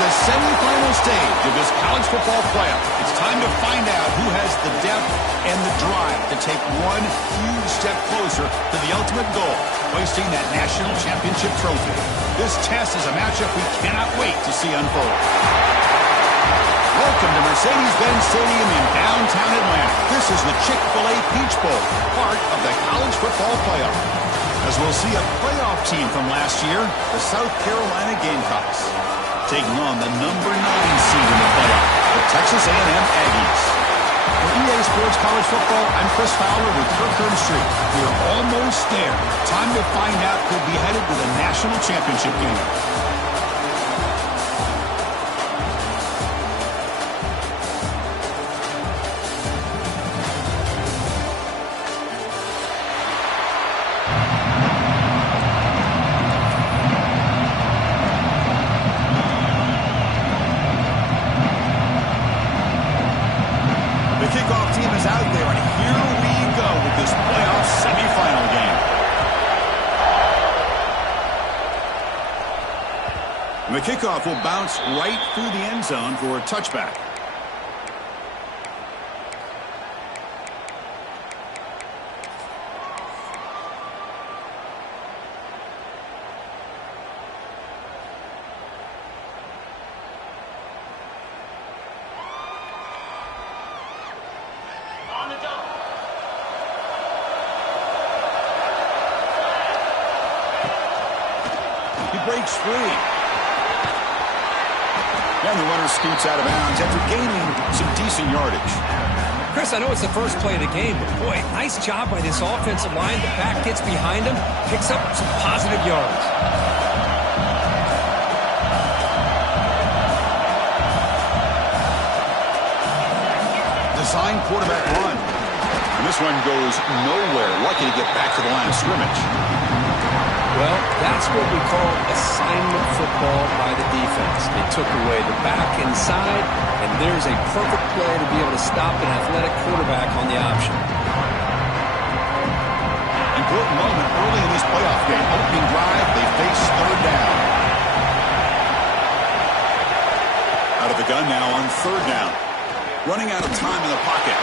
The semifinal stage of this college football playoff. It's time to find out who has the depth and the drive to take one huge step closer to the ultimate goal, hoisting that national championship trophy. This test is a matchup we cannot wait to see unfold. Welcome to Mercedes-Benz Stadium in downtown Atlanta. This is the Chick-fil-A Peach Bowl, part of the college football playoff. As we'll see a playoff team from last year, the South Carolina Gamecocks, taking on the number 9 seed in the playoff, the Texas A&M Aggies. For EA Sports College Football, I'm Chris Fowler with Kirk Street. We're almost there. Time to find out who'll be headed to the national championship game. Kickoff team is out there, and here we go with this playoff semifinal game. And the kickoff will bounce right through the end zone for a touchback. Breaks free. And the runner scoots out of bounds after gaining some decent yardage. Chris, I know it's the first play of the game, but boy, nice job by this offensive line. The back gets behind him, picks up some positive yards. Design quarterback run. And this one goes nowhere. Lucky to get back to the line of scrimmage. Well, that's what we call assignment football by the defense. They took away the back inside, and there's a perfect play to be able to stop an athletic quarterback on the option. Important moment early in this playoff game. Opening drive, they face third down. Out of the gun now on third down. Running out of time in the pocket.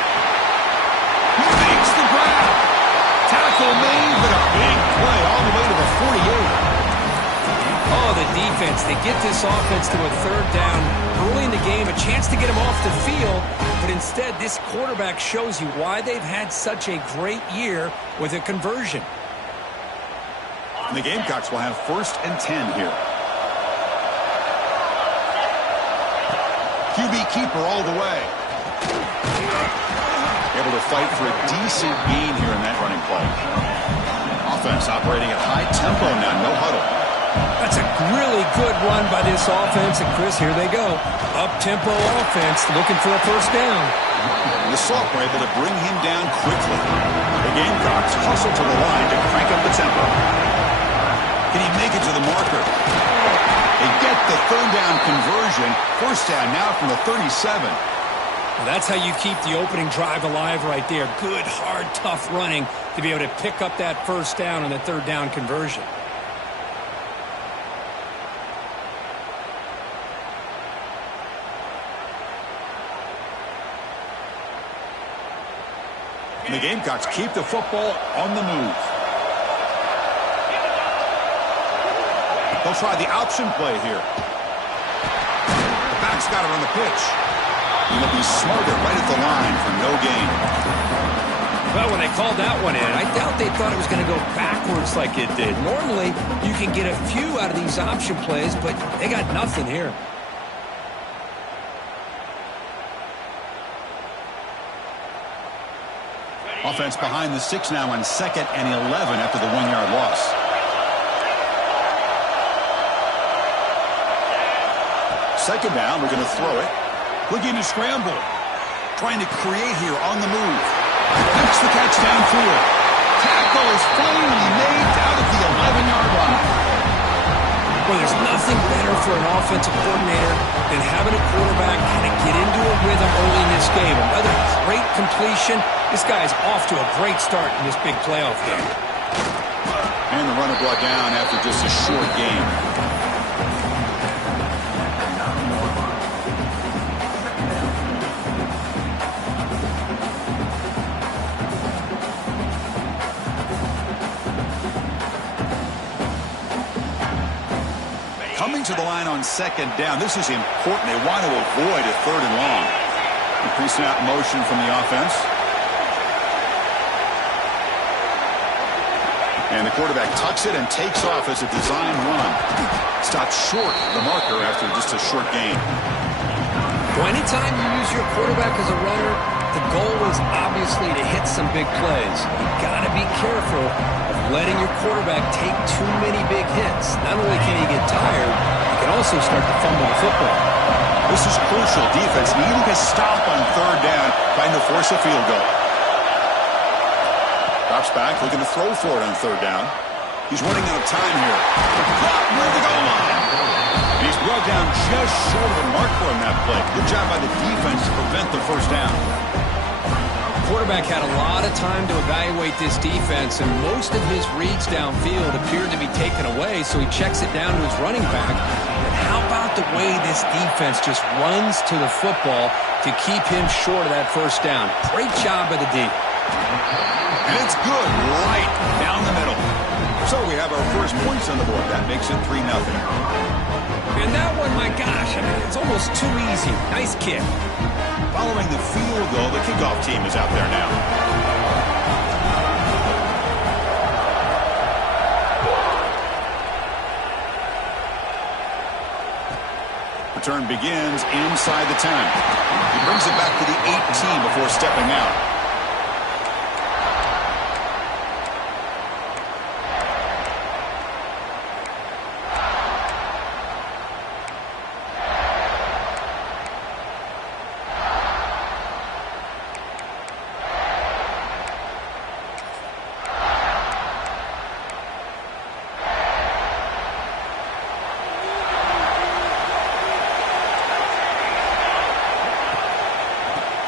He makes the grab. Tackle made, but a big play all the way to the 48. Oh, the defense. They get this offense to a third down early in the game, a chance to get them off the field, but instead this quarterback shows you why they've had such a great year with a conversion. And the Gamecocks will have 1st and 10 here. QB keeper all the way. Able to fight for a decent gain here in that running play. Offense operating at high tempo now, no huddle. That's a really good run by this offense, and Chris, here they go. Up-tempo offense looking for a first down. The Salk were able to bring him down quickly. The Gamecocks hustle to the line to crank up the tempo. Can he make it to the marker? They get the third down conversion. First down now from the 37. Well, that's how you keep the opening drive alive right there. Good, hard, tough running to be able to pick up that first down on the third down conversion. And the Gamecocks keep the football on the move. He'll try the option play here. The back's got it on the pitch. And he'll be smarter right at the line for no gain. Well, when they called that one in, I doubt they thought it was going to go backwards like it did. Normally, you can get a few out of these option plays, but they got nothing here. Offense behind the 6 now on 2nd and 11 after the 1-yard loss. Second down, we're going to throw it. Looking to scramble. Trying to create here on the move. Makes the catch downfield. Tackle is finally made out of the 11-yard line. Well, there's nothing better for an offensive coordinator than having a quarterback kind of get into a rhythm early in this game. Another great completion. This guy's off to a great start in this big playoff game. And the runner brought down after just a short gain. Coming to the line on 2nd down. This is important. They want to avoid a 3rd and long. Increasing out motion from the offense. And the quarterback tucks it and takes off as a design run. Stops short of the marker after just a short gain. Well, anytime you use your quarterback as a runner, the goal is obviously to hit some big plays. You've got to be careful of letting your quarterback take too many big hits. Not only can he get tired, he can also start to fumble the football. This is crucial. Defense needing a stop on 3rd down, trying to force a field goal. Drops back, looking to throw for it on 3rd down. He's running out of time here. Caught near the goal line. And he's brought down just short of the marker on that play. Good job by the defense to prevent the 1st down. Quarterback had a lot of time to evaluate this defense, and most of his reads downfield appeared to be taken away, so he checks it down to his running back. But how about the way this defense just runs to the football to keep him short of that 1st down? Great job by the D. And it's good right down the middle. So we have our first points on the board. That makes it 3-0. And that one, my gosh, I mean, it's almost too easy. Nice kick. Following the field goal, the kickoff team is out there now. Return begins inside the 10. He brings it back to the 18 before stepping out.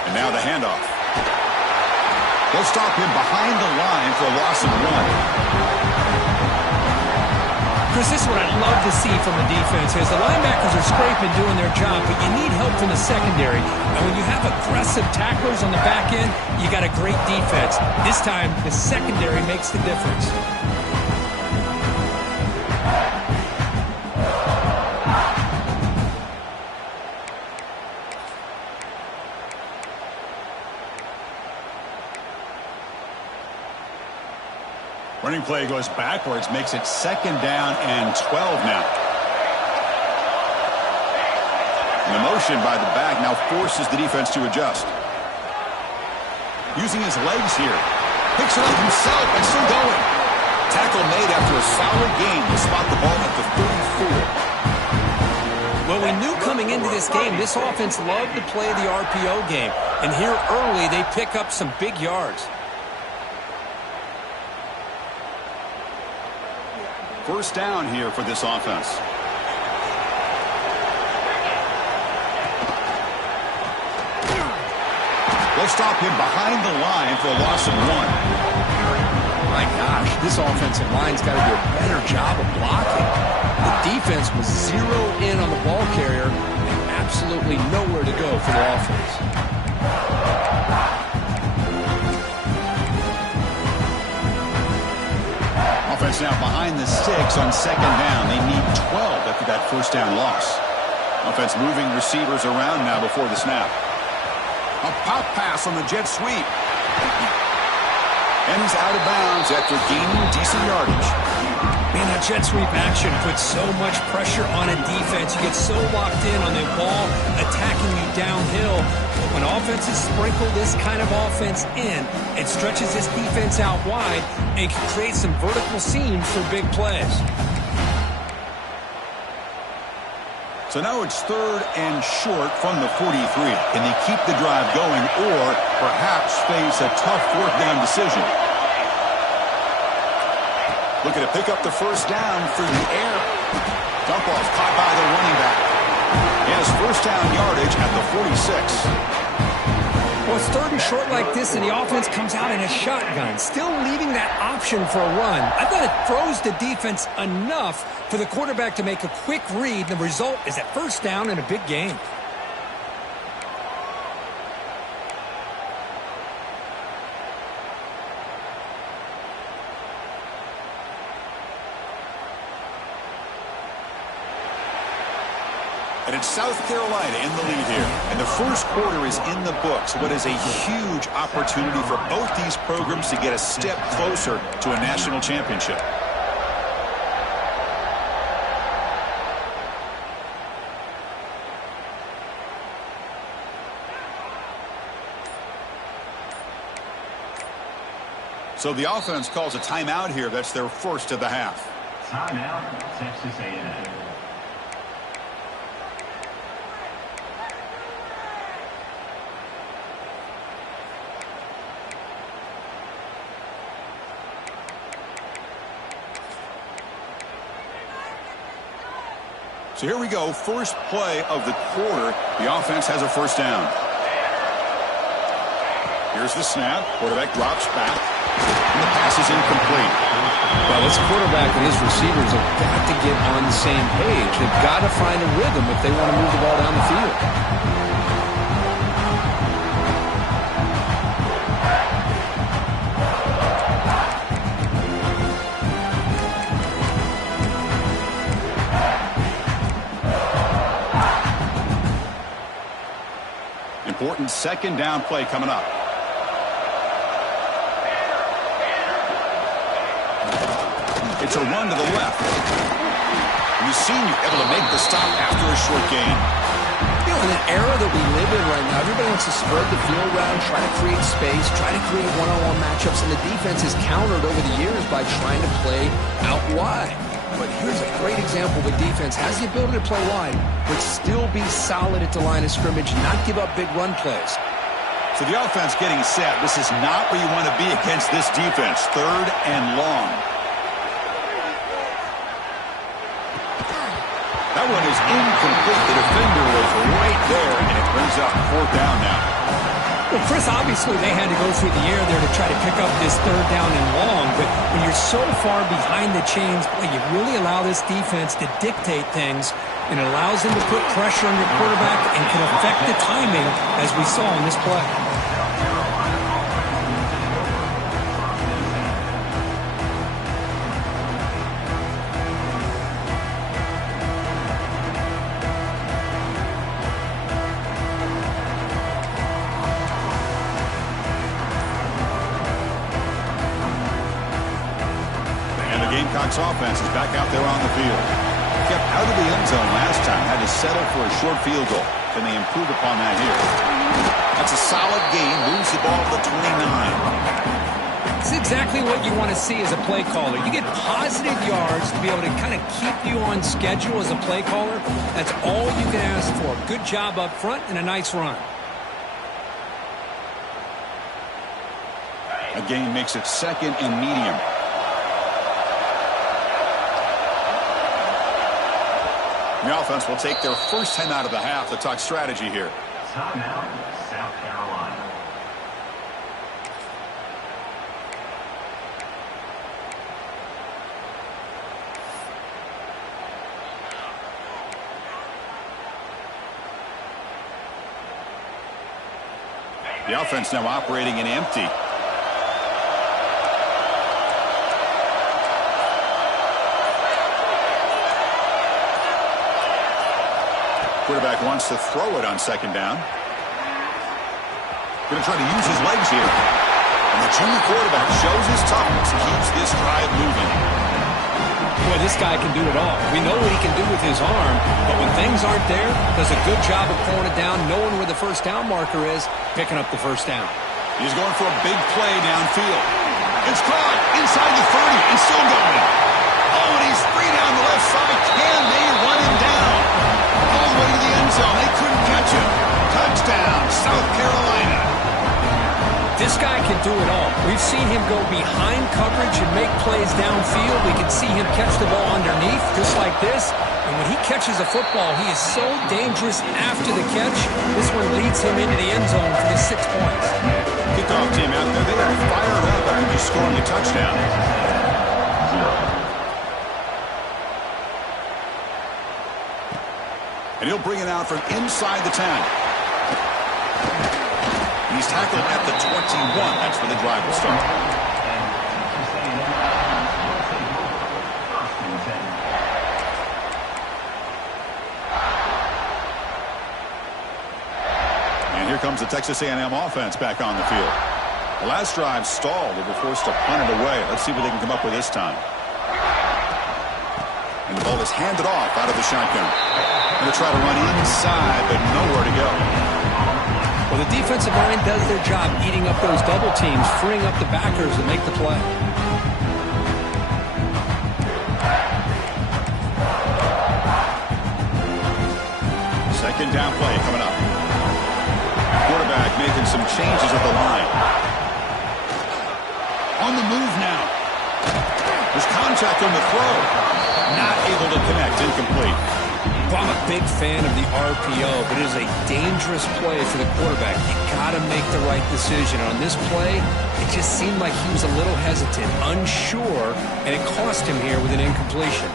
And now the handoff. They'll stop him behind the line for a loss of 1. Chris, this is what I'd love to see from the defense is the linebackers are scraping, doing their job, but you need help from the secondary. And when you have aggressive tacklers on the back end, you got a great defense. This time, the secondary makes the difference. Running play goes backwards, makes it 2nd down and 12 now. And the motion by the back now forces the defense to adjust. Using his legs here. Picks it up himself and still going. Tackle made after a solid gain to spot the ball at the 34. Well, we knew coming into this game, this offense loved to play the RPO game. And here early, they pick up some big yards. First down here for this offense. They'll stop him behind the line for a loss of 1. My gosh, this offensive line's got to do a better job of blocking. The defense was 0 in on the ball carrier and absolutely nowhere to go for the offense. Offense now behind the 6 on 2nd down. They need that first down loss. Offense moving receivers around now before the snap. A pop pass on the jet sweep. And he's out of bounds after gaining decent yardage. Man, that jet sweep action puts so much pressure on a defense. You get so locked in on the ball attacking you downhill. When offenses sprinkle this kind of offense in, it stretches this defense out wide and can create some vertical seams for big plays. So now it's 3rd and short from the 43. Can they keep the drive going or perhaps face a tough 4th down decision? Looking to pick up the first down through the air. Dump off caught by the running back. And his first down yardage at the 46. Well, it's 3rd and short like this, and the offense comes out in a shotgun, still leaving that option for a run. I thought it throws the defense enough for the quarterback to make a quick read. The result is a first down in a big game. And it's South Carolina in the lead here. And the first quarter is in the books. What is a huge opportunity for both these programs to get a step closer to a national championship. So the offense calls a timeout here. That's their first of the half. Timeout, Texas A&M. So here we go, first play of the quarter. The offense has a first down. Here's the snap. Quarterback drops back. And the pass is incomplete. Well, this quarterback and his receivers have got to get on the same page. They've got to find a rhythm if they want to move the ball down the field. Important second down play coming up. It's a run to the left. We've seen you able to make the stop after a short gain. You know, in an era that we live in right now, everybody wants to spread the field around, try to create space, try to create one-on-one matchups, and the defense has countered over the years by trying to play out wide. But here's a great example of a defense has the ability to play wide, but still be solid at the line of scrimmage, not give up big run plays. So the offense getting set. This is not where you want to be against this defense. 3rd and long. That one is incomplete. The defender was right there, and it brings up 4th down now. Well, Chris, obviously they had to go through the air there to try to pick up this 3rd down and long, but when you're so far behind the chains, you really allow this defense to dictate things, and it allows them to put pressure on your quarterback and can affect the timing, as we saw in this play. Offense is back out there on the field. Kept out of the end zone last time. Had to settle for a short field goal. Can they improve upon that here? That's a solid gain. Moves the ball to the 29. It's exactly what you want to see as a play caller. You get positive yards to be able to kind of keep you on schedule as a play caller. That's all you can ask for. Good job up front and a nice run. A gain makes it 2nd and medium. The offense will take their first time out of the half to talk strategy here. Timeout, South Carolina. The offense now operating in empty. Quarterback wants to throw it on second down. Going to try to use his legs here. And the junior quarterback shows his toughness, keeps this drive moving. Boy, this guy can do it all. We know what he can do with his arm, but when things aren't there, does a good job of pulling it down, knowing where the first down marker is, picking up the first down. He's going for a big play downfield. It's caught inside the 30 and still going. Oh, and he's free down the left side. Can they run him down? All the way to the end zone. They couldn't catch him. Touchdown, South Carolina. This guy can do it all. We've seen him go behind coverage and make plays downfield. We can see him catch the ball underneath, just like this. And when he catches a football, he is so dangerous after the catch. This one leads him into the end zone for the 6 points. Kickoff team out there, they are fired up after just scoring a touchdown. And he'll bring it out from inside the 10. He's tackled at the 21. That's where the drive will start. And here comes the Texas A&M offense back on the field. The last drive stalled. They were forced to punt it away. Let's see what they can come up with this time. And the ball is handed off out of the shotgun. Going to try to run inside, but nowhere to go. Well, the defensive line does their job eating up those double teams, freeing up the backers to make the play. Second down play coming up. Quarterback making some changes at the line. On the move now. There's contact on the throw. Not able to connect. Incomplete. Well, I'm a big fan of the RPO, but it is a dangerous play for the quarterback. You got to make the right decision. On this play, it just seemed like he was a little hesitant, unsure, and it cost him here with an incompletion.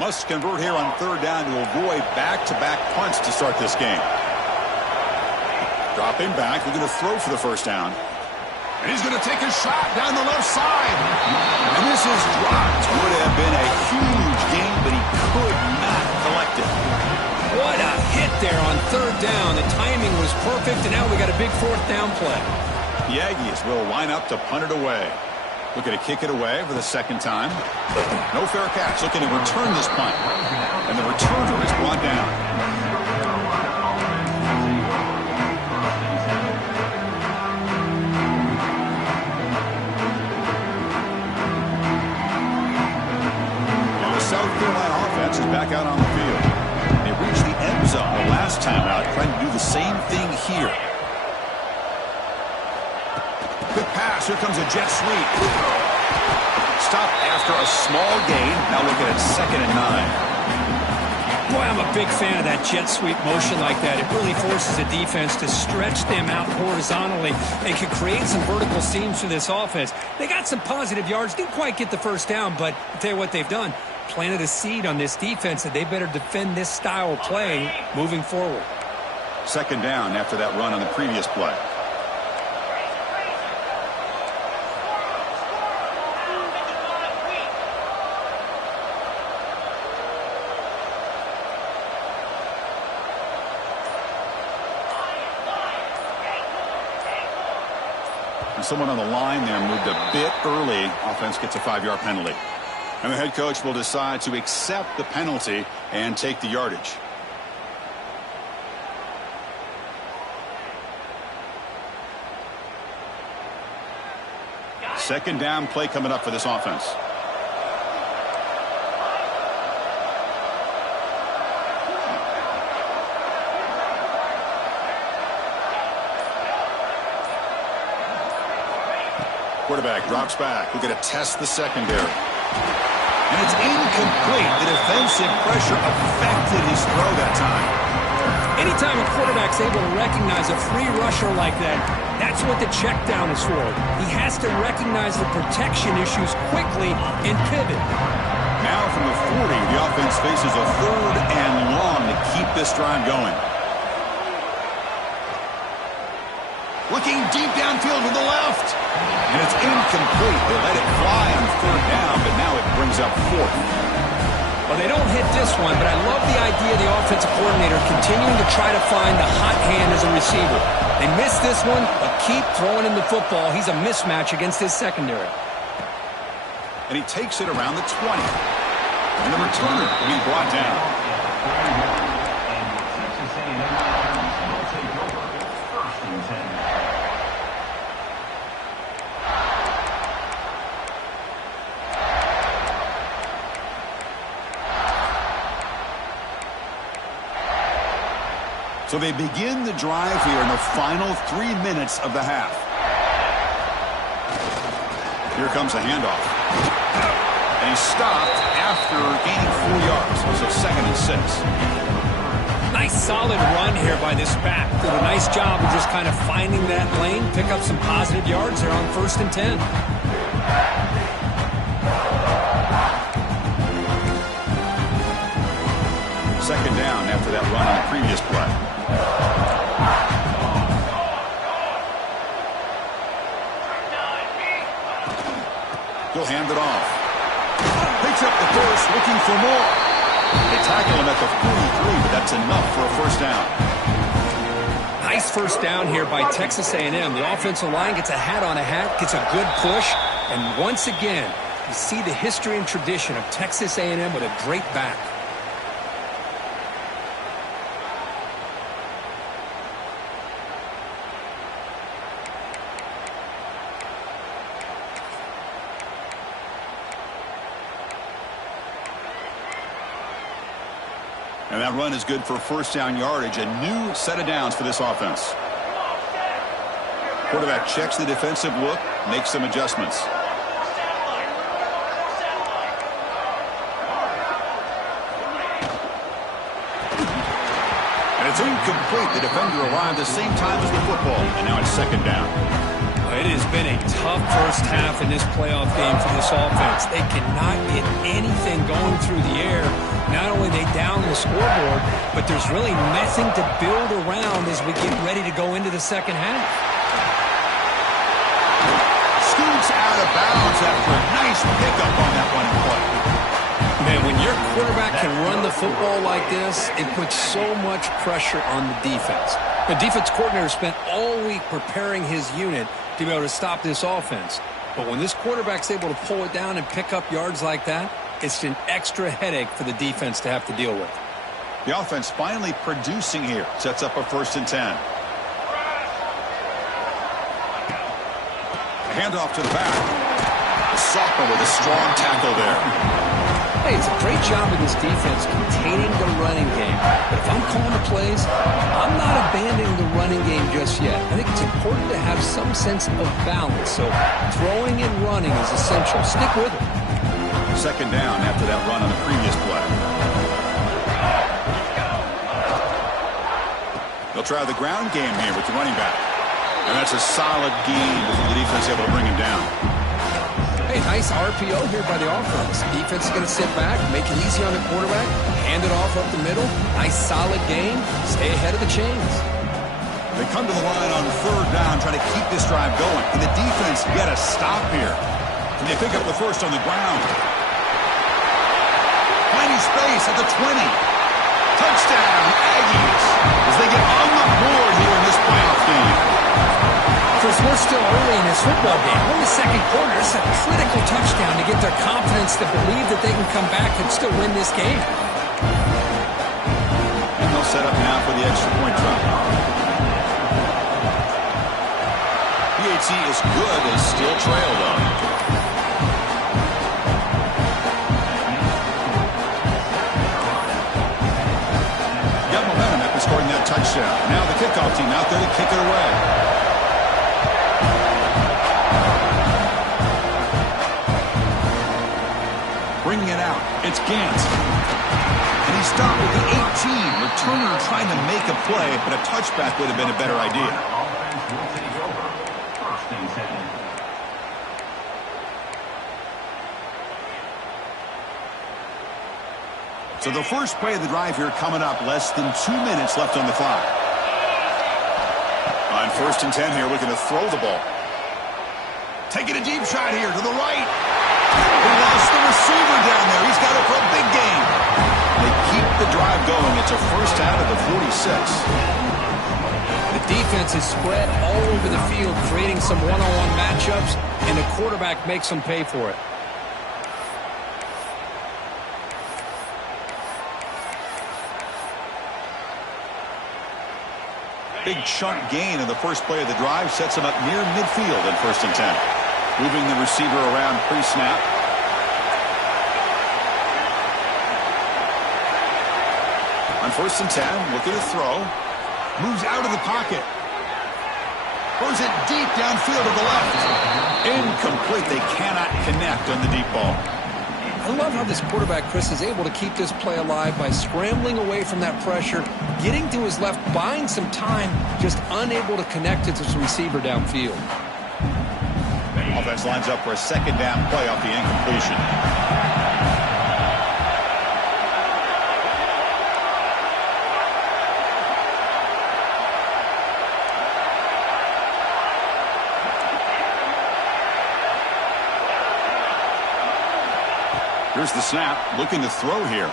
Must convert here on third down to avoid back-to-back punts to start this game. Dropping back. They're going to throw for the first down. And he's going to take a shot down the left side. And this is dropped. Would have been a huge game, but he could not collect it. What a hit there on third down. The timing was perfect, and now we got a big fourth down play. The Aggies will line up to punt it away. Looking to kick it away for the second time. No fair catch. Looking to return this punt. And the returner is brought down. And the South Carolina offense is back out on the field. They reached the end zone the last time out, trying to do the same thing here. Good pass. Here comes a jet sweep. Stop after a small gain. Now looking at 2nd and 9. Boy, I'm a big fan of that jet sweep motion like that. It really forces a defense to stretch them out horizontally and can create some vertical seams for this offense. They got some positive yards. Didn't quite get the first down, but I'll tell you what they've done. Planted a seed on this defense that they better defend this style of play moving forward. Second down after that run on the previous play. Someone on the line there moved a bit early. Offense gets a 5-yard penalty. And the head coach will decide to accept the penalty and take the yardage. Second down play coming up for this offense. Quarterback drops back. We're going to test the secondary. And it's incomplete. The defensive pressure affected his throw that time. Anytime a quarterback's able to recognize a free rusher like that, that's what the check down is for. He has to recognize the protection issues quickly and pivot. Now from the 40, the offense faces a 3rd and long to keep this drive going. Looking deep downfield with the left. And it's incomplete. They let it fly on third down, but now it brings up fourth. Well, they don't hit this one, but I love the idea of the offensive coordinator continuing to try to find the hot hand as a receiver. They missed this one, but keep throwing him the football. He's a mismatch against his secondary. And he takes it around the 20. And the returner will be brought down. Texas A&M will take over 1st and 10. So they begin the drive here in the final 3 minutes of the half. Here comes a handoff. And he's stopped after gaining 4 yards. So 2nd and 6. Nice solid run here by this back. Did a nice job of just kind of finding that lane, pick up some positive yards there on 1st and 10. Second down after that run on the previous play. He'll hand it off. Picks up the first, looking for more. They tackle him at the 43, but that's enough for a first down. Nice first down here by Texas A&M. The offensive line gets a hat on a hat, gets a good push, and once again, you see the history and tradition of Texas A&M with a great back. And that run is good for first down yardage. A new set of downs for this offense. Quarterback checks the defensive look, makes some adjustments. And it's incomplete. The defender arrived the same time as the football, and now it's second down. It has been a tough first half in this playoff game for this offense. They cannot get anything going through the air. Not only they down the scoreboard, but there's really nothing to build around as we get ready to go into the second half. Scoots out of bounds after a nice pickup on that running play. Man, when your quarterback can run the football like this, it puts so much pressure on the defense. The defense coordinator spent all week preparing his unit to be able to stop this offense. But when this quarterback's able to pull it down and pick up yards like that, it's an extra headache for the defense to have to deal with. The offense finally producing here. Sets up a 1st and 10. A handoff to the back. The sophomore with a strong tackle there. Hey, it's a great job of this defense containing the running game. But if I'm calling the plays, I'm not abandoning the running game just yet. I think it's important to have some sense of balance. So throwing and running is essential. Stick with it. Second down after that run on the previous play. They'll try the ground game here with the running back. And that's a solid gain before the defense able to bring him down. Hey, nice RPO here by the offense. Defense is going to sit back, make it easy on the quarterback, hand it off up the middle. Nice solid gain. Stay ahead of the chains. They come to the line on third down, trying to keep this drive going. And the defense get a stop here. And they pick up the first on the ground. Plenty space at the 20. Touchdown, Aggies, as they get on the board here in this playoff game. Chris, we're still early in this football game. We're in the second quarter. It's a critical touchdown to get their confidence to believe that they can come back and still win this game. And they'll set up now for the extra point try. PHC is good as still trailed on. Got momentum after scoring that touchdown. Now the kickoff team out there to kick it away. Bringing it out. It's Gant. And he stopped at the 18. Returner trying to make a play, but a touchback would have been a better idea. Offense will take over 1st and 10. So the first play of the drive here coming up. Less than 2 minutes left on the clock. On 1st and 10 here, looking to throw the ball. Taking a deep shot here to the right. He lost the receiver down there. He's got it for a big gain. They keep the drive going. It's a first out of the 46. The defense is spread all over the field, creating some one-on-one matchups, and the quarterback makes them pay for it. Big chunk gain in the first play of the drive sets him up near midfield in 1st and 10. Moving the receiver around pre-snap. On 1st and 10, looking to throw. Moves out of the pocket. Throws it deep downfield to the left. Incomplete. They cannot connect on the deep ball. I love how this quarterback, Chris, is able to keep this play alive by scrambling away from that pressure, getting to his left, buying some time, just unable to connect to his receiver downfield. Offense lines up for a 2nd down play off the incompletion. Here's the snap, looking to throw here.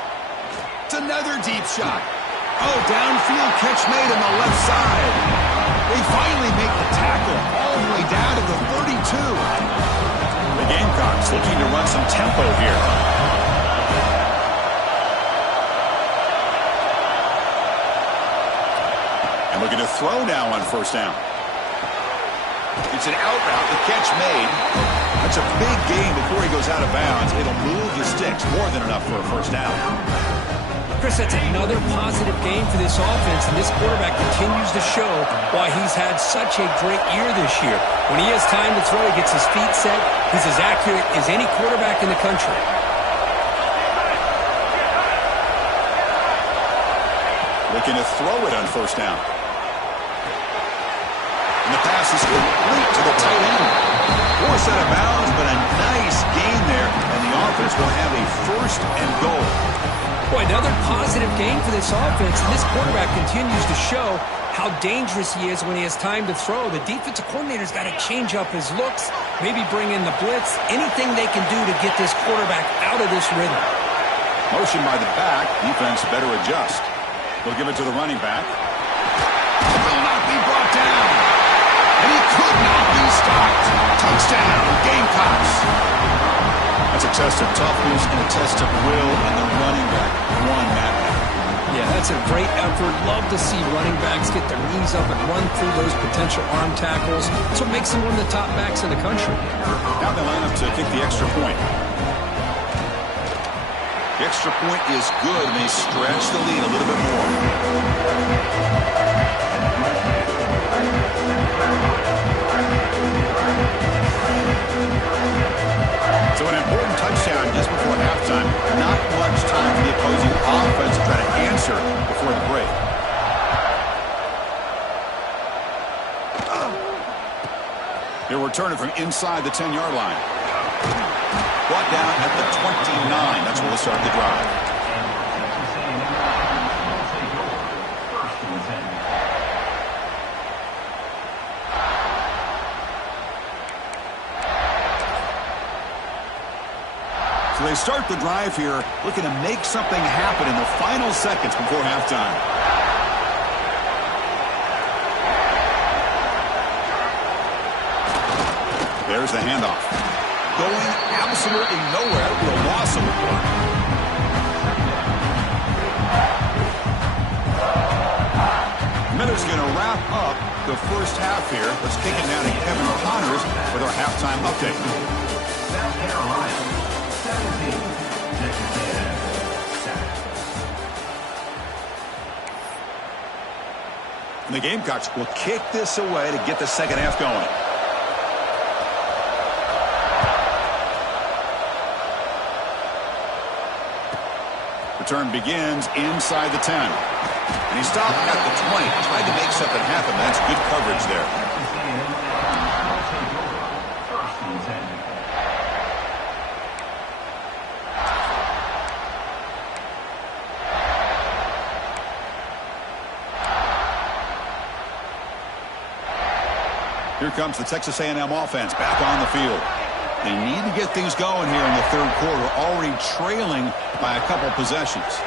It's another deep shot. Oh, downfield catch made on the left side. They finally make the tackle all the way down to the 32. The Gamecocks looking to run some tempo here. And looking to throw now on 1st down. It's an out route, the catch made. That's a big gain before he goes out of bounds. It'll move the sticks, more than enough for a 1st down. Chris, that's another positive game for this offense, and this quarterback continues to show why he's had such a great year this year. When he has time to throw, he gets his feet set. He's as accurate as any quarterback in the country. Looking to throw it on 1st down. And the pass is complete to the tight end. Forced out of bounds, but a nice gain there, and the offense will have a 1st and goal. Boy, another positive game for this offense, and this quarterback continues to show how dangerous he is when he has time to throw. The defensive coordinator's got to change up his looks, maybe bring in the blitz, anything they can do to get this quarterback out of this rhythm. Motion by the back, defense better adjust. They'll give it to the running back. Will not be brought down. And he could not be stopped. Touchdown, Gamecocks. That's a test of toughness and a test of will, and the running back won that. Yeah, that's a great effort. Love to see running backs get their knees up and run through those potential arm tackles. That's what makes them one of the top backs in the country. Now they line up to kick the extra point. The extra point is good, and they stretch the lead a little bit more. So an important touchdown just before halftime. Not much time for the opposing offense to try to answer before the break. They'll return it from inside the 10-yard line. Brought down at the 29. That's where we'll start the drive. So they start the drive here, looking to make something happen in the final seconds before halftime. There's the handoff. Going absolutely nowhere with a loss of one. Miller's going to wrap up the first half here. Let's kick it down to Kevin Connors with our halftime update. South Carolina, 17. Texas A&M, 7. And the Gamecocks will kick this away to get the second half going. Return begins inside the 10. And he stopped at the 20. Tried to make something happen. That's good coverage there. First and 10. Here comes the Texas A&M offense back on the field. They need to get things going here in the third quarter, already trailing by a couple possessions.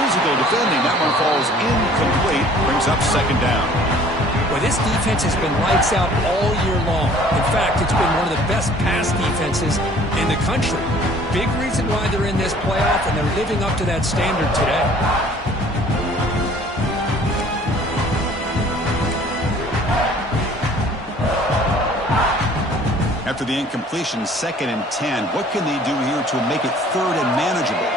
Physical defending, that one falls incomplete, brings up second down. Well, this defense has been lights out all year long. In fact, it's been one of the best pass defenses in the country. Big reason why they're in this playoff, and they're living up to that standard today. After the incompletion, 2nd and 10. What can they do here to make it third and manageable?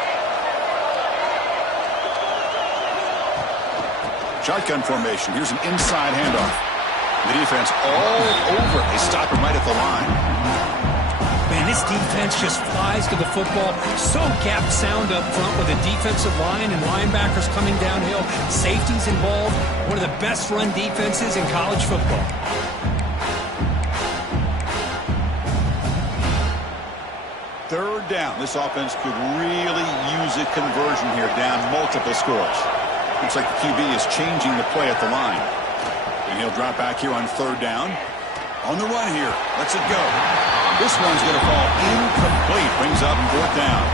Shotgun formation. Here's an inside handoff. The defense all over. They stop him right at the line. Man, this defense just flies to the football. So gap sound up front with the defensive line and linebackers coming downhill. Safeties involved. One of the best run defenses in college football. Third down. This offense could really use a conversion here, down multiple scores. Looks like the QB is changing the play at the line. And he'll drop back here on third down. On the run here. Lets it go. This one's going to fall incomplete. Brings up fourth down.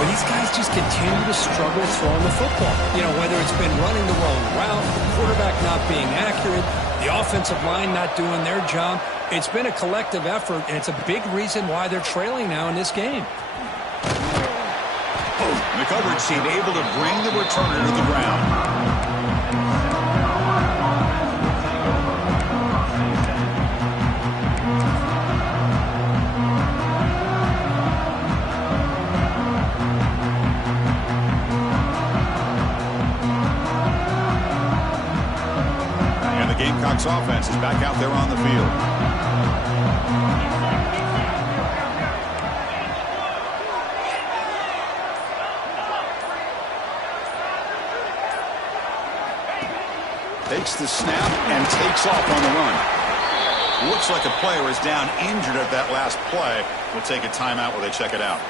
Well, these guys just continue to struggle throwing the football. You know, whether it's been running the wrong route, the quarterback not being accurate, the offensive line not doing their job. It's been a collective effort, and it's a big reason why they're trailing now in this game. The coverage team able to bring the returner to the ground. And the Gamecocks offense is back out there on the field. Takes the snap and takes off on the run. Looks like a player is down injured at that last play. We'll take a timeout while they check it out.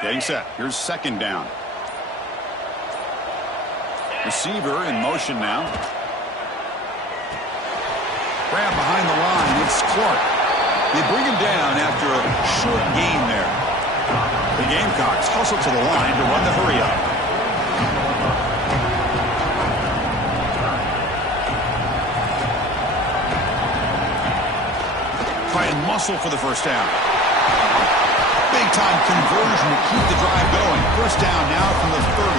Getting set. Here's second down. Receiver in motion now. Grab behind the line. It's Clark. They bring him down after a short gain there. The Gamecocks hustle to the line to run the hurry up. Try and muscle for the first down. Big-time conversion to keep the drive going. First down now from the 30.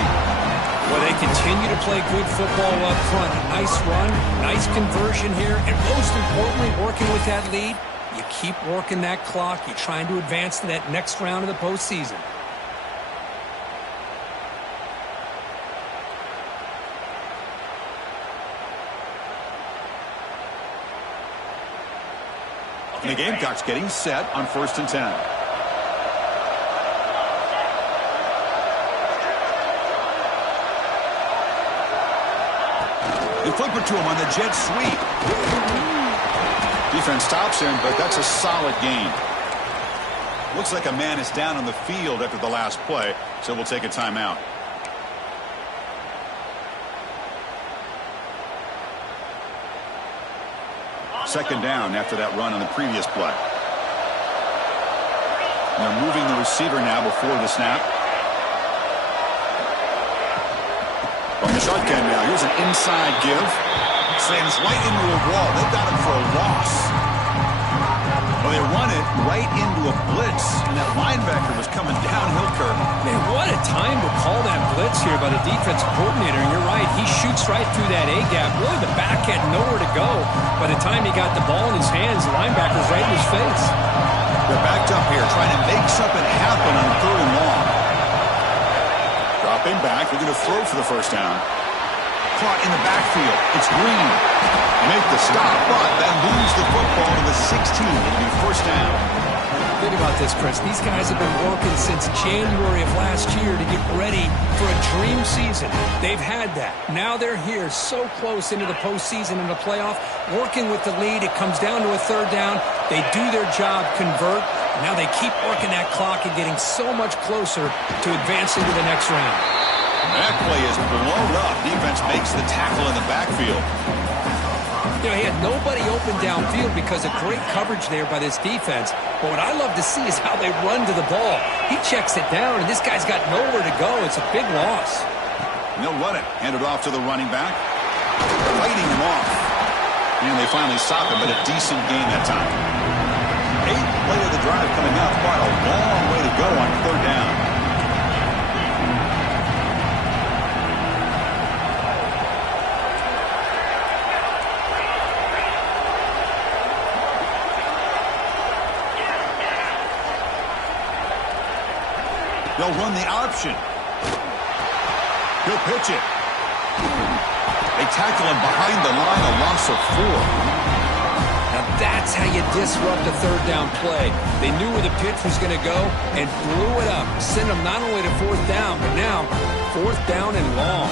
Well, they continue to play good football up front. Nice run, nice conversion here, and most importantly, working with that lead, you keep working that clock. You're trying to advance to that next round of the postseason. And the Gamecocks getting set on 1st and 10. They flip it to him on the jet sweep. Defense stops him, but that's a solid gain. Looks like a man is down on the field after the last play, so we'll take a timeout. Second down after that run on the previous play. And they're moving the receiver now before the snap. From the shotgun now, here's an inside give. Slams right into a wall. They've got him for a loss. Well, they run it right into a blitz, and that linebacker was coming downhill curve. Man, what a time to call that blitz here by the defensive coordinator. And you're right, he shoots right through that A-gap. Really, the back had nowhere to go. By the time he got the ball in his hands, the linebacker's right in his face. They're backed up here, trying to make something happen on 3rd and long. Dropping back, they're going to throw for the first down. Caught in the backfield. It's Green. They make the stop, but then lose the football to the 16. It'll be first down. Think about this, Chris. These guys have been working since January of last year to get ready for a dream season. They've had that. Now they're here so close into the postseason and the playoff, working with the lead. It comes down to a third down. They do their job, convert. And now they keep working that clock and getting so much closer to advancing to the next round. That play is blown up. Defense makes the tackle in the backfield. You know, he had nobody open downfield because of great coverage there by this defense. But what I love to see is how they run to the ball. He checks it down, and this guy's got nowhere to go. It's a big loss. And they'll run it. Hand it off to the running back. Fighting him off. And they finally stop him, but a decent gain that time. 8th play of the drive coming up, but a long way to go on third down. They'll run the option. He'll pitch it. They tackle him behind the line, a loss of 4. Now that's how you disrupt a third down play. They knew where the pitch was going to go and blew it up. Send them not only to fourth down, but now fourth down and long.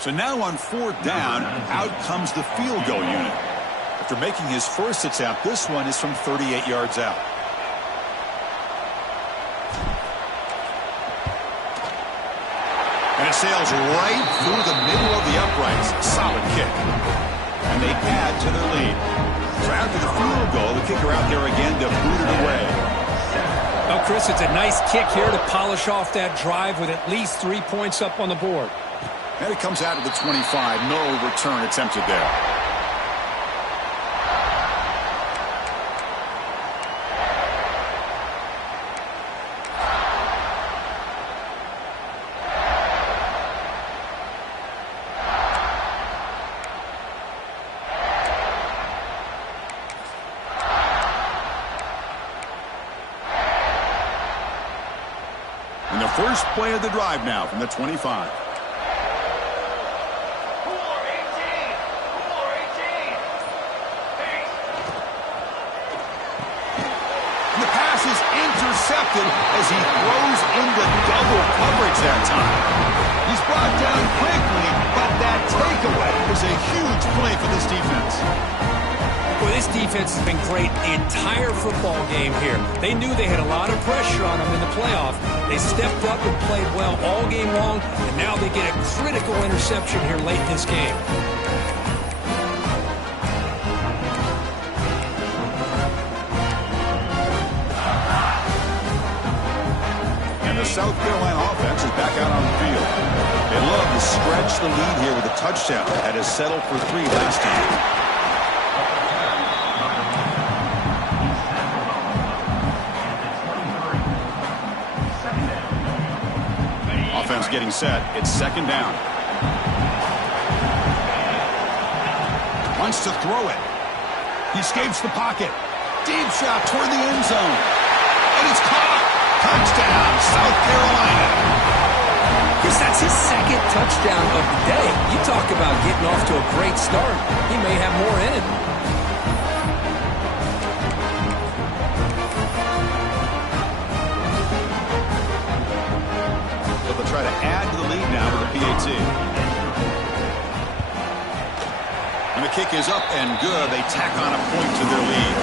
So now on fourth down, out comes the field goal unit. After making his first attempt, this one is from 38 yards out. And it sails right through the middle of the uprights. Solid kick. And they add to their lead. So after the field goal, the kicker out there again to boot it away. Well, Chris, it's a nice kick here to polish off that drive with at least 3 points up on the board. And it comes out to the 25. No return attempted there. And the first play of the drive now from the 25. Intercepted as he throws into double coverage that time. He's brought down quickly, but that takeaway is a huge play for this defense. Well, this defense has been great the entire football game here. They knew they had a lot of pressure on them in the playoff. They stepped up and played well all game long, and now they get a critical interception here late in this game. The South Carolina offense is back out on the field. They love to stretch the lead here with a touchdown. That is settled for 3 last time. Offense getting set. It's second down. Wants to throw it. He escapes the pocket. Deep shot toward the end zone. And it's caught. Touchdown, South Carolina. Chris, that's his second touchdown of the day. You talk about getting off to a great start. He may have more in it. So they'll try to add to the lead now with a PAT. And the kick is up and good. They tack on a point to their lead.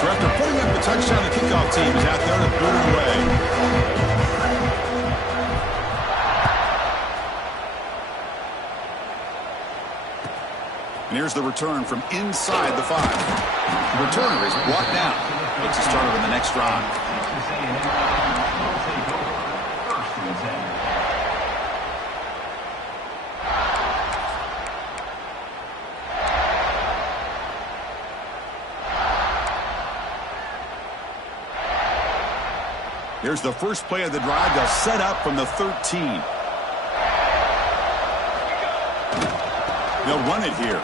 So after putting up a touchdown, the kickoff team is out there to boot it away. And here's the return from inside the 5. The returner is brought down. Makes a start in the next drive. Here's the first play of the drive. They'll set up from the 13. They'll run it here.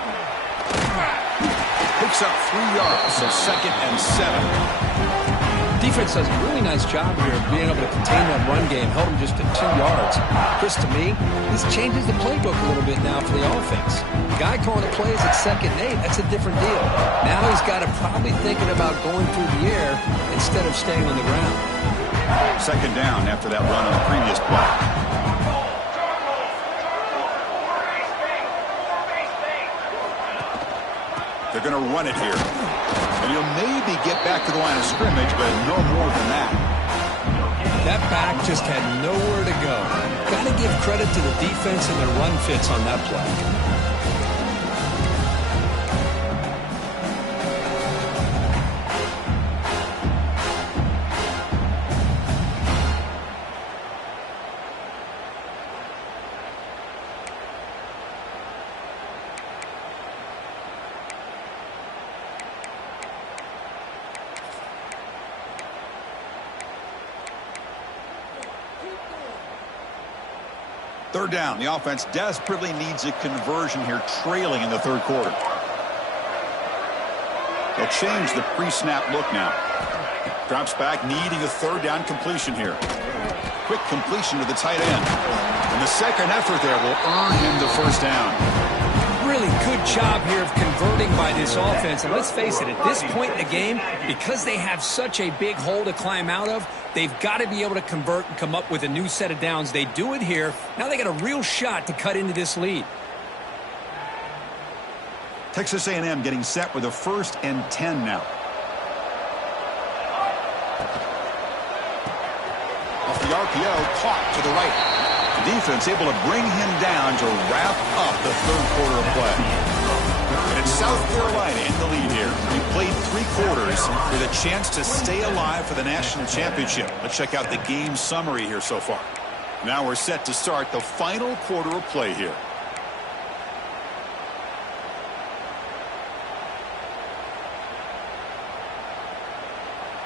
Picks up 3 yards, so 2nd and 7. Defense does a really nice job here of being able to contain that run game. Held him just to 2 yards. Chris, to me, this changes the playbook a little bit now for the offense. The guy calling the plays at 2nd and 8, that's a different deal. Now he's got to probably thinking about going through the air instead of staying on the ground. 2nd down after that run on the previous play. They're going to run it here. And he'll maybe get back to the line of scrimmage, but no more than that. That back just had nowhere to go. Got to give credit to the defense and their run fits on that play. Third down. The offense desperately needs a conversion here, trailing in the 3rd quarter. They'll change the pre-snap look now. Drops back, needing a 3rd down completion here. Quick completion to the tight end. And the 2nd effort there will earn him the 1st down. Really good job here of converting by this offense. And let's face it, at this point in the game, because they have such a big hole to climb out of, they've got to be able to convert and come up with a new set of downs. They do it here. Now they got a real shot to cut into this lead. Texas A&M getting set with a 1st and 10 now. Off the RPO, caught to the right. The defense able to bring him down to wrap up the 3rd quarter of play. And it's South Carolina in the lead here. We played 3 quarters with a chance to stay alive for the national championship. Let's check out the game summary here so far. Now we're set to start the final quarter of play here.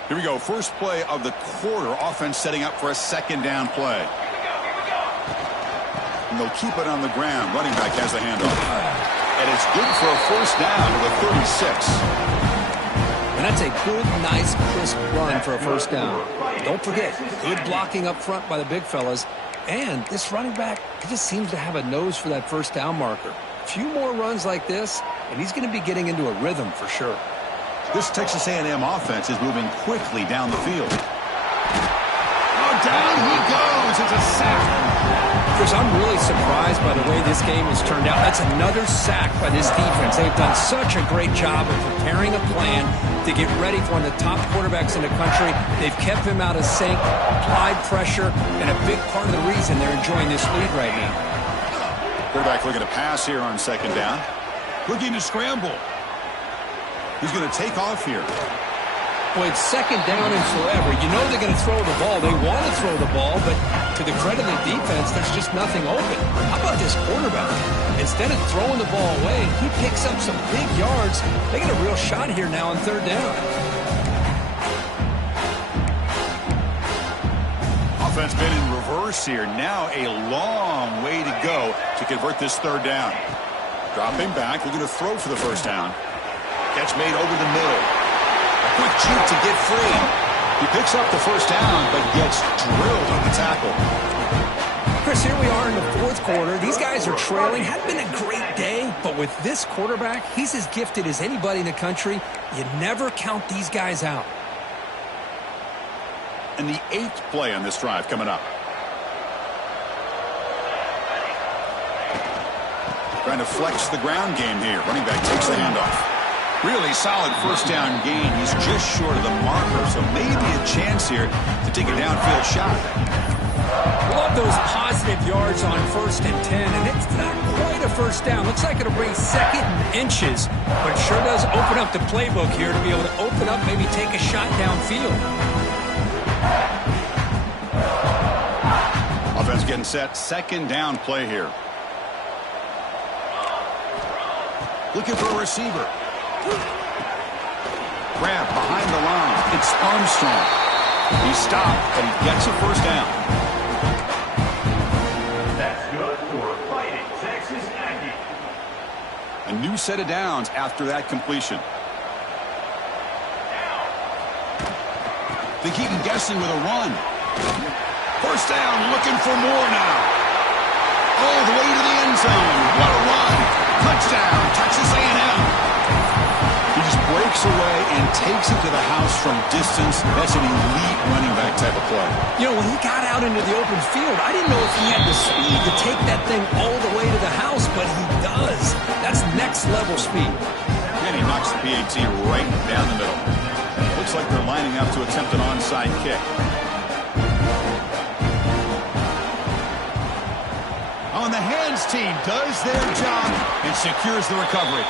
Here we go. First play of the quarter. Offense setting up for a 2nd down play. And they'll keep it on the ground. Running back has the handoff. And it's good for a 1st down to the 36. And that's a good, nice, crisp run for a 1st down. Don't forget, good blocking up front by the big fellas. And this running back, he just seems to have a nose for that 1st down marker. A few more runs like this, and he's going to be getting into a rhythm for sure. This Texas A&M offense is moving quickly down the field. Oh, down he goes. It's a sack. Chris, I'm really surprised by the way this game has turned out. That's another sack by this defense. They've done such a great job of preparing a plan to get ready for one of the top quarterbacks in the country. They've kept him out of sync, applied pressure, and a big part of the reason they're enjoying this lead right now. Quarterback looking to pass here on 2nd down. Looking to scramble. He's going to take off here. Boy, it's 2nd down and forever. You know they're going to throw the ball. They want to throw the ball, but to the credit of the defense, there's just nothing open. How about this quarterback? Instead of throwing the ball away, he picks up some big yards. They get a real shot here now on 3rd down. Offense been in reverse here. Now a long way to go to convert this 3rd down. Dropping back, looking to throw for the 1st down. Catch made over the middle. A quick juke to get free. He picks up the 1st down, but gets drilled on the tackle. Chris, here we are in the 4th quarter. These guys are trailing. Hadn't been a great day, but with this quarterback, he's as gifted as anybody in the country. You never count these guys out. And the 8th play on this drive coming up. Trying to flex the ground game here. Running back takes the handoff. Really solid 1st down gain. He's just short of the marker, so maybe a chance here to take a downfield shot. Love those positive yards on 1st and 10, and it's not quite a 1st down. Looks like it'll bring 2nd and inches, but it sure does open up the playbook here to be able to open up, maybe take a shot downfield. Offense getting set. 2nd down play here. Looking for a receiver. Grab behind the line. It's Armstrong. He stopped, and he gets a 1st down. That's good for Fighting Texas Aggies. new set of downs after that completion. They keep him guessing with a run. First down, looking for more now. All the way to the end zone. What a run. Touchdown, Texas A&M. He just breaks away and takes it to the house from distance. That's an elite running back type of play. You know, when he got out into the open field, I didn't know if he had the speed to take that thing all the way to the house, but he does. That's next level speed. And he knocks the PAT right down the middle. Looks like they're lining up to attempt an onside kick. On the hands team does their job and secures the recovery.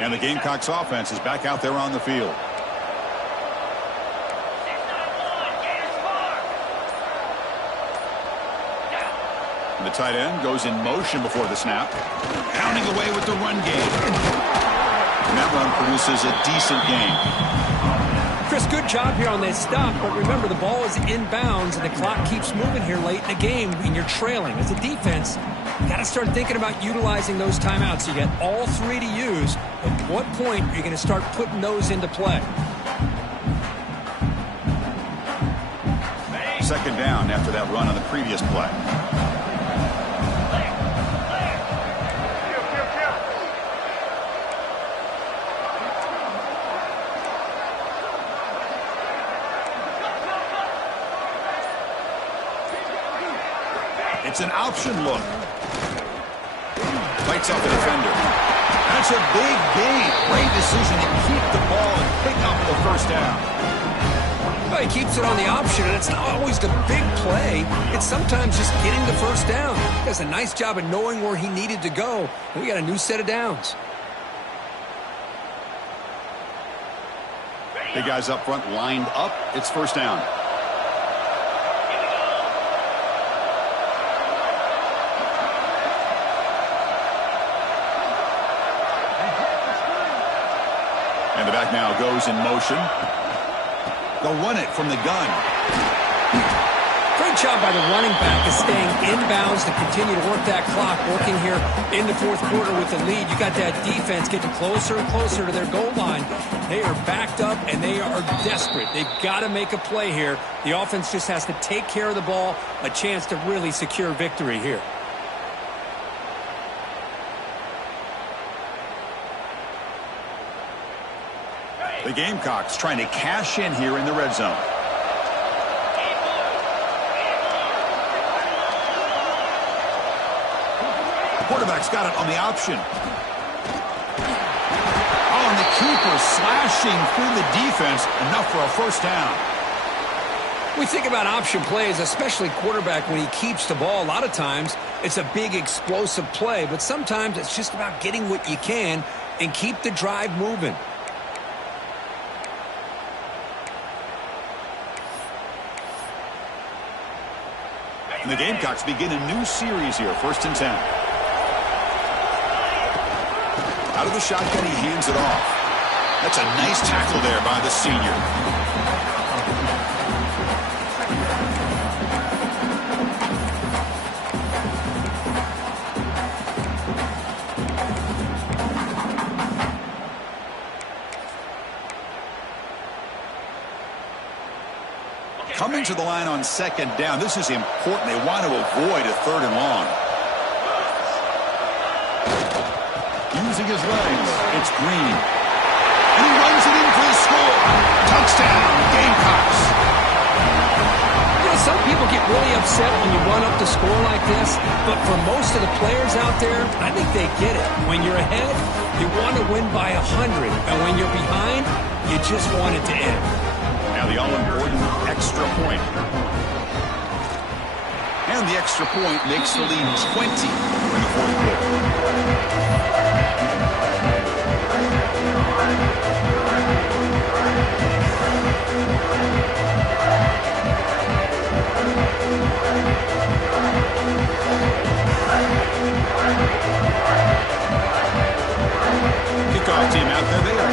And the Gamecocks offense is back out there on the field. And the tight end goes in motion before the snap. Pounding away with the run game. And that run produces a decent gain. Chris, good job here on that stop, but remember the ball is inbounds and the clock keeps moving here late in the game and you're trailing. As a defense, you got to start thinking about utilizing those timeouts. You got all three to use. At what point are you going to start putting those into play? Second down after that run on the previous play. It's an option look. Fights off the defender. That's a big gain. Great decision to keep the ball and pick up the first down. Well, he keeps it on the option, and it's not always the big play. It's sometimes just getting the first down. He does a nice job of knowing where he needed to go. And we got a new set of downs. Big guys up front lined up. It's first down. And the back now goes in motion. They'll run it from the gun. Great job by the running back of staying inbounds to continue to work that clock, working here in the fourth quarter with the lead. You got that defense getting closer and closer to their goal line. They are backed up, and they are desperate. They've got to make a play here. The offense just has to take care of the ball, a chance to really secure victory here. The Gamecocks trying to cash in here in the red zone. The quarterback's got it on the option. Oh, and the keeper slashing through the defense. Enough for a first down. We think about option plays, especially quarterback when he keeps the ball. A lot of times it's a big explosive play, but sometimes it's just about getting what you can and keep the drive moving. And the Gamecocks begin a new series here, 1st and 10. Out of the shotgun, he hands it off. That's a nice tackle there by the senior. Coming to the line on 2nd down. This is important. They want to avoid a 3rd and long. Using his legs, it's Green. And he runs it in for the score. Touchdown, Gamecocks. You know, some people get really upset when you run up the score like this, but for most of the players out there, I think they get it. When you're ahead, you want to win by 100. And when you're behind, you just want it to end. Now the all-important extra point. And the extra point makes the lead 20 in the fourth quarter. Kickoff team out there. They are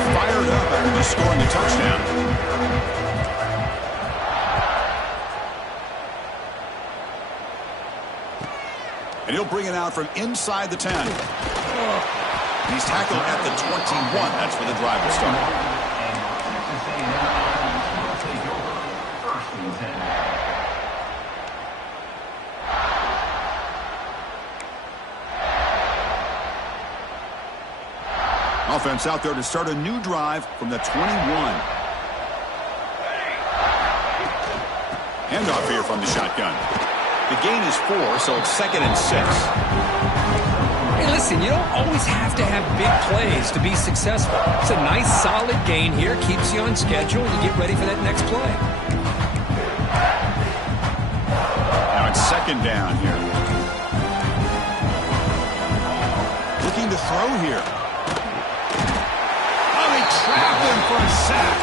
bring it out from inside the 10. He's tackled at the 21. That's where the drive will start. Texas A&M will take over 1st and 10. Offense out there to start a new drive from the 21. Handoff here from the shotgun. The gain is 4, so it's 2nd and 6. Hey, listen, you don't always have to have big plays to be successful. It's a nice, solid gain here. Keeps you on schedule. You get ready for that next play. Now it's 2nd down here. Looking to throw here. Trapped him for a sack.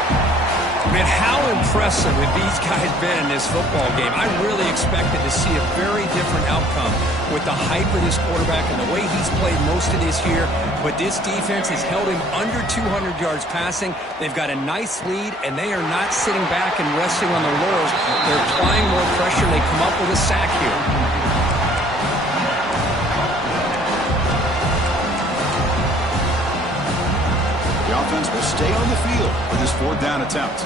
Man, how impressive have these guys been in this football game? I really expected to see a very different outcome with the hype of this quarterback and the way he's played most of this year. But this defense has held him under 200 yards passing. They've got a nice lead, and they are not sitting back and resting on their laurels. They're applying more pressure, and they come up with a sack here. Offense will stay on the field with his 4th down attempt.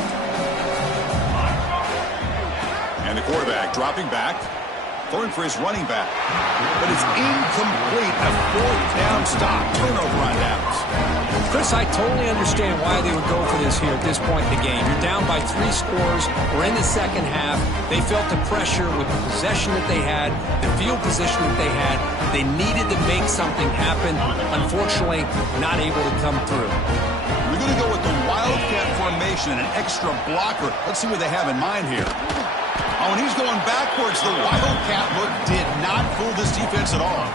And the quarterback dropping back, throwing for his running back. But it's incomplete. A 4th down stop. Turnover on downs. Chris, I totally understand why they would go for this here at this point in the game. You're down by 3 scores. We're in the 2nd half. They felt the pressure with the possession that they had, the field position that they had. They needed to make something happen. Unfortunately, not able to come through. We're going to go with the Wildcat formation and an extra blocker. Let's see what they have in mind here. Oh, and he's going backwards. The Wildcat look did not fool this defense at all.